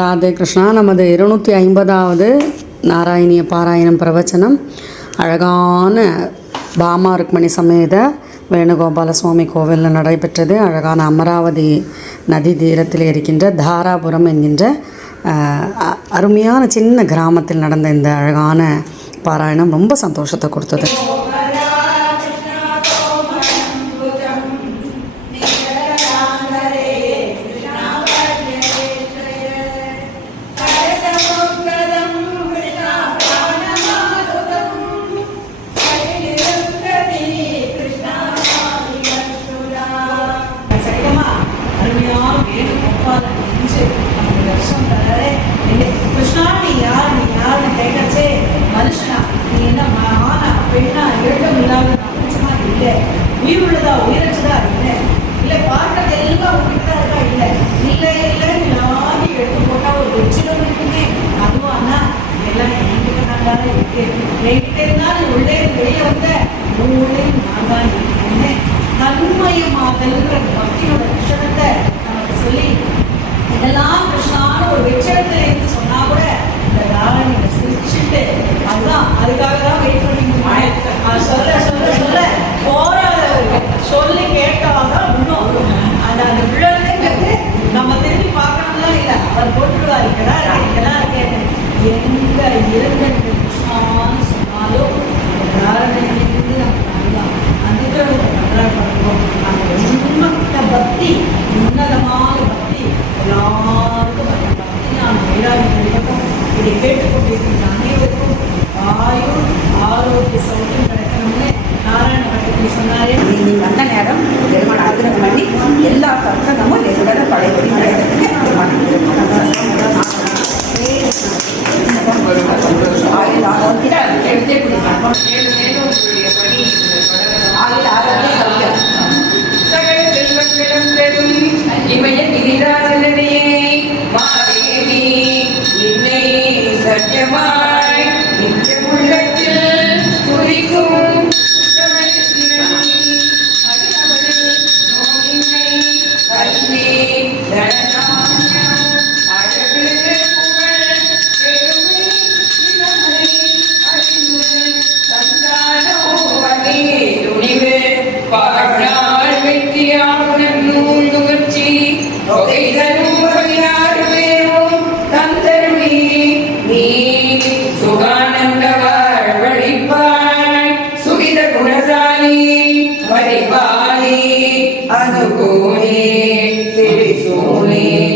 ராதே கிருஷ்ணா நமது இருநூற்றி ஐம்பதாவது நாராயணிய பாராயணம் பிரவச்சனம். அழகான பாமா ருக்மணி சமேத வேணுகோபால சுவாமி கோவிலில் நடைபெற்றது. அழகான அமராவதி நதி தீரத்தில் இருக்கின்ற தாராபுரம் என்கின்ற அருமையான சின்ன கிராமத்தில் நடந்த இந்த அழகான பாராயணம் ரொம்ப சந்தோஷத்தை கொடுத்தது. நமக்கு கிருஷ்ணா நீ யார்? நீ யாருன்னு கேட்டச்சே. மனுஷனா? நீ என்ன ஆனா பெண்ணா? எழுடம் இல்லாத நபுச்சமா இல்லை. உயிர் உள்ளதா உயிரற்றதா? இல்லை. இல்லை பார்க்கறது எல்லாம் உங்ககிட்ட இருக்கா? இல்லை. இல்லை இல்லை எல்லாத்தையும் எடுத்து போட்டா ஒரு வெற்றிடம் இருக்குமே. அதுவும் ஆனா எல்லாம் என்கிட்ட நான் தான் இருக்கு. என்கிட்ட இருந்தாலும் உள்ளே வெளியே வந்த உள்ளேயும் நான் தான் இருக்கேன் தன்மயமாதல்ங்கிற பக்தியோட அவர் போட்டுருவார். இங்கதான் இருக்கு இங்கதான் எங்க இருந்த கிருஷ்ணான்னு சொன்னாலும் அந்த தாரணையிலிருந்து நமக்கு நல்லா அந்த உண்மத்த பக்தி உன்னதமான பக்தி எல்லாருக்கும் வர பக்தியான வைராகியங்களுக்கும் இதை கேட்டுக்கொண்டிருக்கின்ற அனைவருக்கும் ஆயுள் ஆரோக்கிய சௌ நித்தியமாய் நித்திய உள்ளத்தில் துதிக்கும் பாடால் வெற்றியாளன் நூல் முயற்சி தொகைகள் परिपाली अनुकूल